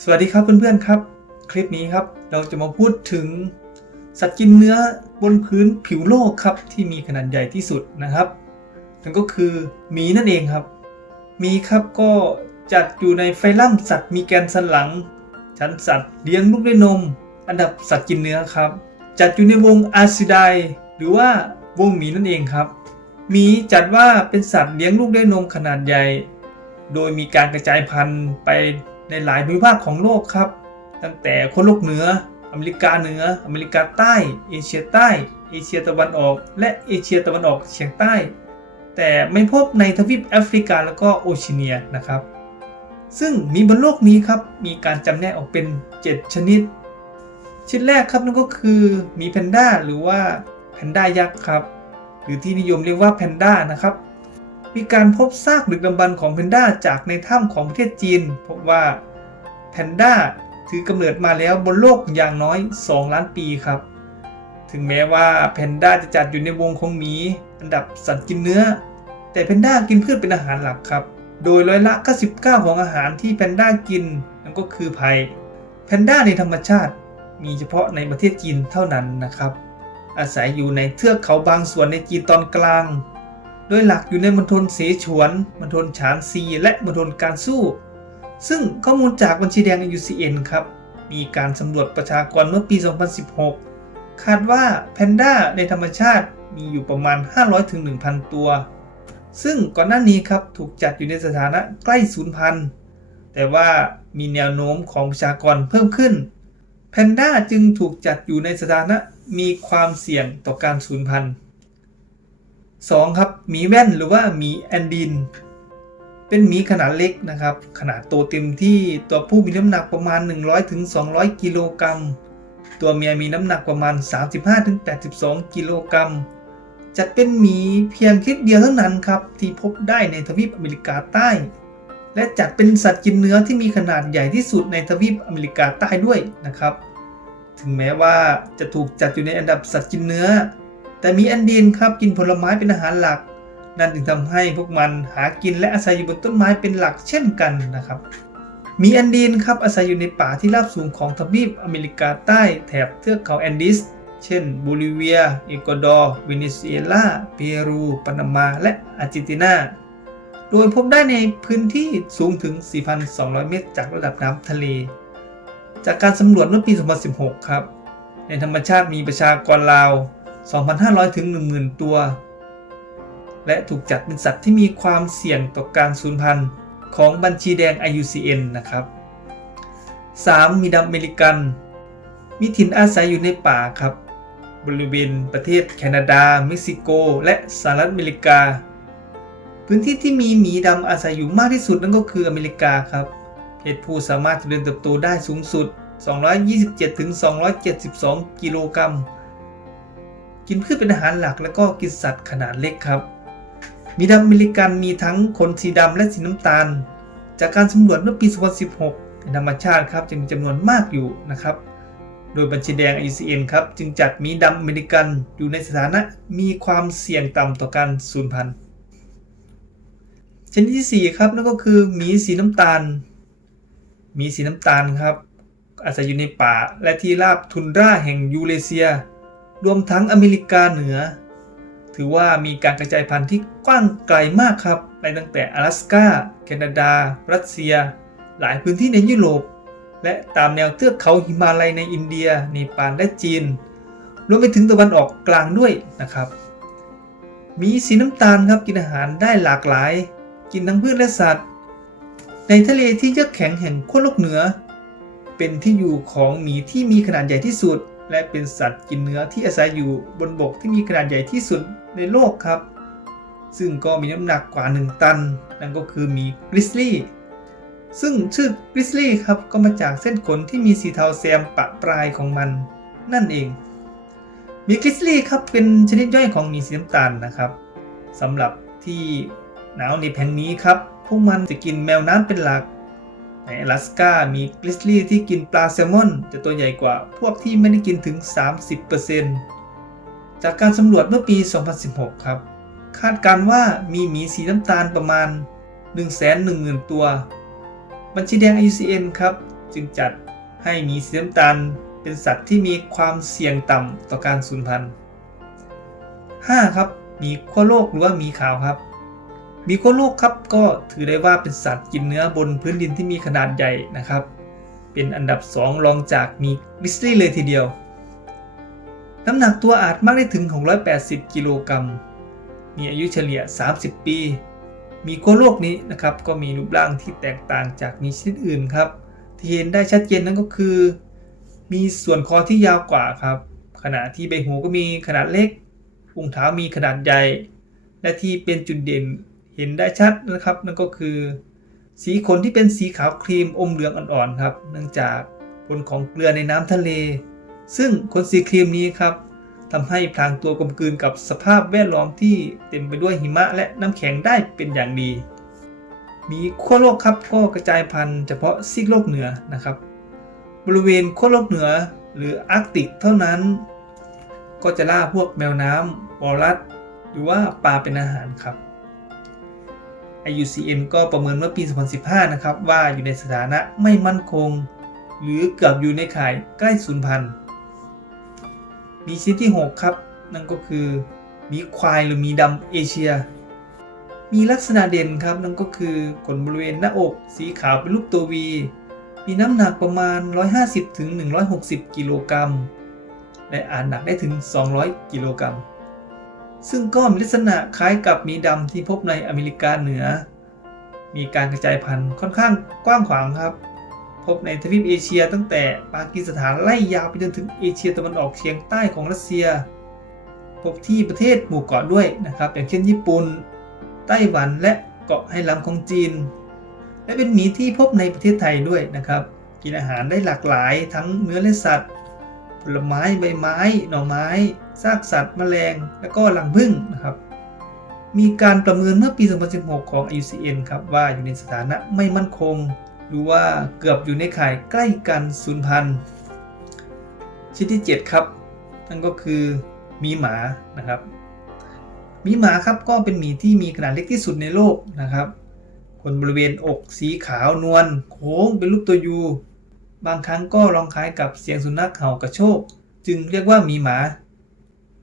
สวัสดีครับเพื่อนๆครับ คลิปนี้ครับเราจะมาพูดถึงสัตว์กินเนื้อบนพื้นผิวโลกครับที่มีขนาดใหญ่ที่สุดนะครับนั่นก็คือหมีนั่นเองครับหมีครับก็จัดอยู่ในไฟลัมสัตว์มีแกนสันหลัง ชั้นสัตว์เลี้ยงลูกด้วยนม อันดับสัตว์กินเนื้อครับ จัดอยู่ในวงอาซิไดหรือว่าวงหมีนั่นเองครับหมีจัดว่าเป็นสัตว์เลี้ยงลูกด้วยนมขนาดใหญ่ โดยมีการกระจายพันธุ์ไป ในหลายภูมิภาคของโลกครับ ตั้งแต่คนโลกเหนือ อเมริกาเหนือ อเมริกาใต้ เอเชียใต้ เอเชียตะวันออก และเอเชียตะวันออกเฉียงใต้ แต่ไม่พบในทวีปแอฟริกาแล้วก็โอเชียเนียนะครับ ซึ่งมีบนโลกนี้ครับมีการจำแนกออกเป็น 7 ชนิด ชิ้นแรกครับนั่นก็คือมีแพนด้าหรือว่าแพนด้ายักษ์ครับหรือที่นิยมเรียกว่าแพนด้านะครับ มีการพบซากดึกดำบรรของแพนด้าจากในถ้ำของประเทศจีน พบว่าแพนด้าถือกำเนิดมาแล้วบนโลกอย่างน้อย 2 ล้านปีครับ ถึงแม้ว่าแพนด้าจะจัดอยู่ในวงของหมี อันดับสัตว์กินเนื้อ แต่แพนด้ากินพืชเป็นอาหารหลักครับ โดยร้อยละ99ของอาหารที่แพนด้ากินนั่นก็คือไผ่แพนด้าในธรรมชาติมีเฉพาะในประเทศจีนเท่านั้นนะครับ อาศัยอยู่ในเทือกเขาบางส่วนในจีนตอนกลาง ดยหลักอยู่ในมณฑลเสฉวนมณฑลฉานซี และมณฑลการสู้ ซึ่งข้อมูลจากบัญชีแดง UCN ครับ มีการสำรวจประชากรเมื่อปี 2016 คาดว่าแพนด้าในธรรมชาติมีอยู่ประมาณ 500-1,000 ตัว ซึ่งก่อนหน้านี้ครับถูกจัดอยู่ในสถานะใกล้สูญพันธุ์แต่ว่ามีแนวโน้มของประชากรเพิ่มขึ้นแพนด้าจึงถูกจัดอยู่ในสถานะมีความเสี่ยงต่อการสูญพันธุ์ 2. ครับหมีแว่นหรือว่าหมีแอนดิน เป็นหมีขนาดเล็กนะครับ ขนาดโตเต็มที่ตัวผู้มีน้ำหนักประมาณ 100-200 กิโลกรัม ตัวเมียมีน้ำหนักประมาณ 35-82 กิโลกรัมจัดเป็นหมีเพียงคิดเดียวเท่านั้นครับ ที่พบได้ในทวีปอเมริกาใต้ และจัดเป็นสัตว์กินเนื้อที่มีขนาดใหญ่ที่สุดในทวีปอเมริกาใต้ด้วยนะครับ ถึงแม้ว่าจะถูกจัดอยู่ในอันดับสัตว์กินเนื้อ แต่มีแอนดีนครับกินผลไม้เป็นอาหารหลัก นั่นจึงทำให้พวกมันหากินและอาศัยอยู่บนต้นไม้เป็นหลักเช่นกันนะครับ มีแอนดีนครับอาศัยอยู่ในป่าที่ราบสูงของทวีปอเมริกาใต้แถบเทือกเขาแอนดีสเช่นโบลิเวียเอกวาดอร์เวเนซุเอลาเปรูปานามา และอาร์เจนตินาโดยพบได้ในพื้นที่สูงถึง 4,200 เมตร จากระดับน้ำทะเล จากการสำรวจเมื่อปี 2016 ครับ ในธรรมชาติมีประชากรราว 2,500 ถึง 10,000 ตัว และถูกจัดเป็นสัตว์ที่มีความเสี่ยงต่อการสูญพันธุ์ของบัญชีแดง IUCN นะครับ 3. มีดำอเมริกัน มีถิ่นอาศัยอยู่ในป่าครับ บริเวณประเทศแคนาดา เม็กซิโก และสหรัฐอเมริกา พื้นที่ที่มีหมีดำอาศัยอยู่มากที่สุดนั่นก็คืออเมริกาครับ เพศผู้สามารถเจริญเติบโตได้สูงสุด 227-272 กิโลกรัม กินพืชเป็นอาหารหลักและก็กินสัตว์ขนาดเล็กครับ มีดำอเมริกันมีทั้งขนสีดำและสีน้ำตาล จากการสำรวจเมื่อปี 2016ในธรรมชาติครับจะมีจำนวนมากอยู่นะครับ โดยบัญชีแดง IUCN ครับจึงจัดมีดำอเมริกันอยู่ในสถานะมีความเสี่ยงต่ำต่อการสูญพันธุ์ชนิดที่ 4 ครับนั่นก็คือหมีสีน้ำตาลหมีสีน้ำตาลครับอาศัยอยู่ในป่าและที่ราบทุนราแห่งยูเรเซีย รวมทั้งอเมริกาเหนือ ถือว่ามีการกระจายพันธุ์ที่กว้างไกลมากครับไปตั้งแต่阿拉สกาแคนาดา รัสเซีย หลายพื้นที่ในยุโรป และตามแนวเทือกเขาหิมาลัยในอินเดียเนปาลและจีน รวมไปถึงตะวันออกกลางด้วยนะครับ มีสีน้ำตาลครับกินอาหารได้หลากหลาย กินทั้งพืชและสัตว์ ในทะเลที่เยือกแข็งแห่งขั้วโลกเหนือ เป็นที่อยู่ของหมีที่มีขนาดใหญ่ที่สุด และเป็นสัตว์กินเนื้อที่อาศัยอยู่บนบกที่มีขนาดใหญ่ที่สุดในโลกครับ ซึ่งก็มีน้ำหนักกว่า 1 ตัน นั่นก็คือมีกริซลี่ ซึ่งชื่อกริซลี่ครับก็มาจากเส้นขนที่มีสีเทาแซมปะปลายของมัน นั่นเอง มีกริซลี่ครับเป็นชนิดย่อยของมีสีน้ำตาลนะครับสำหรับที่หนาวในแห่งนี้ครับ พวกมันจะกินแมวน้ำเป็นหลัก ใน阿拉สกามีกริซลี่ที่กินปลาแซลมอนจะตัวใหญ่กว่าพวกที่ไม่ได้กินถึง 30%จากการสำรวจเมื่อปี 2016 ครับ คาดการว่ามีหมีสีน้ำตาลประมาณ 110,000 ตัว บัญชีแดง IUCN ครับ จึงจัดให้หมีสีน้ำตาลเป็นสัตว์ที่มีความเสี่ยงต่ำต่อการสูญพันธุ์ 5. ครับหมีขั้วโลกหรือว่าหมีขาวครับ มีขั้วโลกครับก็ถือได้ว่าเป็นสัตว์กินเนื้อบนพื้นดินที่มีขนาดใหญ่นะครับ เป็นอันดับ 2 รองจากมีวิสลี่เลยทีเดียว น้ำหนักตัวอาจมากได้ถึง 680 กิโลกรัม มีอายุเฉลี่ย 30 ปี มีขั้วโลกนี้นะครับก็มีรูปร่างที่แตกต่างจากมีชนิดอื่นครับ ที่เห็นได้ชัดเจนนั่นก็คือ มีส่วนคอที่ยาวกว่าครับ ขณะที่ใบหูก็มีขนาดเล็กอุ้งเท้ามีขนาดใหญ่ และที่เป็นจุดเด่น เห็นได้ชัดนะครับ นั่นก็คือ สีขนที่เป็นสีขาวครีมอมเหลืองอ่อนๆครับ เนื่องจากผลของเกลือในน้ำทะเล ซึ่งขนสีครีมนี้ครับทำให้พลางตัวกลมกลืนกับสภาพแวดล้อมที่เต็มไปด้วยหิมะและน้ำแข็งได้เป็นอย่างดี มีขั้วโลกครับก็กระจายพันธุ์เฉพาะซีกโลกเหนือนะครับ บริเวณขั้วโลกเหนือหรืออาร์กติกเท่านั้น ก็จะล่าพวกแมวน้ำวอลลัสหรือว่าปลาเป็นอาหารครับ IUCN ก็ประเมินเมื่อปี 2015 นะครับ ว่าอยู่ในสถานะไม่มั่นคง หรือเกือบอยู่ในข่ายใกล้สูญพันธุ์ มีชนิดที่ 6 ครับ นั่นก็คือมีควายหรือมีดำเอเชีย มีลักษณะเด่นครับ นั่นก็คือขนบริเวณหน้าอกสีขาวเป็นรูปตัววี มีน้ำหนักประมาณ 150-160 กิโลกรัม และอาจหนักได้ถึง 200 กิโลกรัม ซึ่งก็มีลักษณะคล้ายกับหมีดำที่พบในอเมริกาเหนือ มีการกระจายพันธุ์ค่อนข้างกว้างขวางครับ พบในทวีปเอเชียตั้งแต่ปากีสถานไล่ยาวไปจนถึงเอเชียตะวันออกเฉียงใต้ของรัสเซีย พบที่ประเทศหมู่เกาะด้วยนะครับ อย่างเช่นญี่ปุ่น ไต้หวันและเกาะไหหลำของจีน และเป็นหมีที่พบในประเทศไทยด้วยนะครับ กินอาหารได้หลากหลายทั้งเนื้อและสัตว์ ผลไม้ใบไม้ หน่อไม้ ซากสัตว์แมลง และก็รังผึ้งนะครับ มีการประเมินเมื่อปี 2016 ของ IUCN ครับว่าอยู่ในสถานะไม่มั่นคง หรือว่าเกือบอยู่ในข่ายใกล้กันสูญพันธุ์ชิ้นที่ 7 ครับ นั่นก็คือมีหมานะครับมีหมาครับก็เป็นหมีที่มีขนาดเล็กที่สุดในโลกนะครับขนบริเวณอกสีขาวนวลโค้งเป็นรูปตัวยูบางครั้งก็ลองคล้ายกับเสียงสุนัขเห่ากระโชก จึงเรียกว่ามีหมา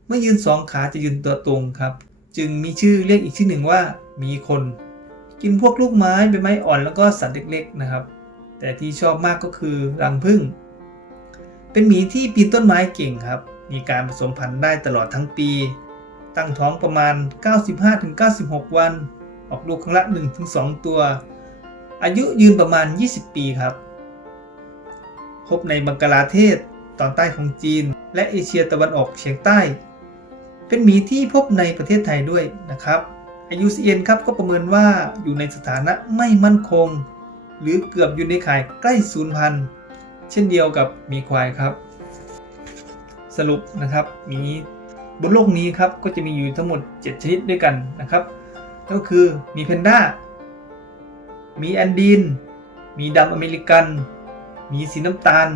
เมื่อยืนสองขาจะยืนตัวตรงครับ จึงมีชื่อเรียกอีกชื่อหนึ่งว่า มีคน กินพวกลูกไม้ใบไม้อ่อนแล้วก็สัตว์เล็กๆนะครับ แต่ที่ชอบมากก็คือรังผึ้งเป็นหมีที่ปีนต้นไม้เก่งครับ มีการผสมพันธุ์ได้ตลอดทั้งปี ตั้งท้องประมาณ 95-96 วัน ออกลูกครั้งละ 1-2 ตัว อายุยืนประมาณ 20 ปีครับ พบในบังกลาเทศ ตอนใต้ของจีน และเอเชียตะวันออกเฉียงใต้ เป็นหมีที่พบในประเทศไทยด้วยนะครับ IUCN ครับก็ประเมินว่าอยู่ในสถานะไม่มั่นคง หรือเกือบอยู่ในข่ายใกล้สูญพันธุ์เช่นเดียวกับหมีควายครับ สรุปนะครับหมีบนโลกนี้ครับก็จะมีอยู่ทั้งหมด 7 ชนิดด้วยกันนะครับ ก็คือมีแพนด้า มีแอนดีน มีดำอเมริกัน มีสีน้ำตาล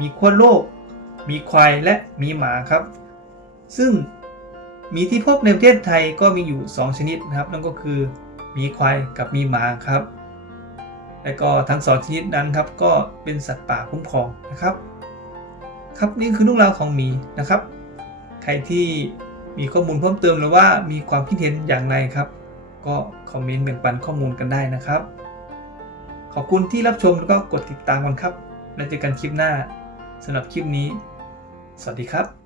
มีขั้วโลก มีควายและมีหมาครับ ซึ่ง มีที่พบในประเทศไทยก็มีอยู่ 2 ชนิดนะครับ นั่นก็คือหมีควายกับหมีหมาครับ และก็ทั้งสองชนิดนั้นครับก็เป็นสัตว์ป่าคุ้มครองนะครับ ครับนี่คือเรื่องราวของหมีนะครับ ใครที่มีข้อมูลเพิ่มเติมหรือว่ามีความคิดเห็นอย่างไรครับ ก็คอมเมนต์แบ่งปันข้อมูลกันได้นะครับ ขอบคุณที่รับชมแล้วก็กดติดตามกันครับ แล้วเจอกันคลิปหน้าสำหรับคลิปนี้ สวัสดีครับ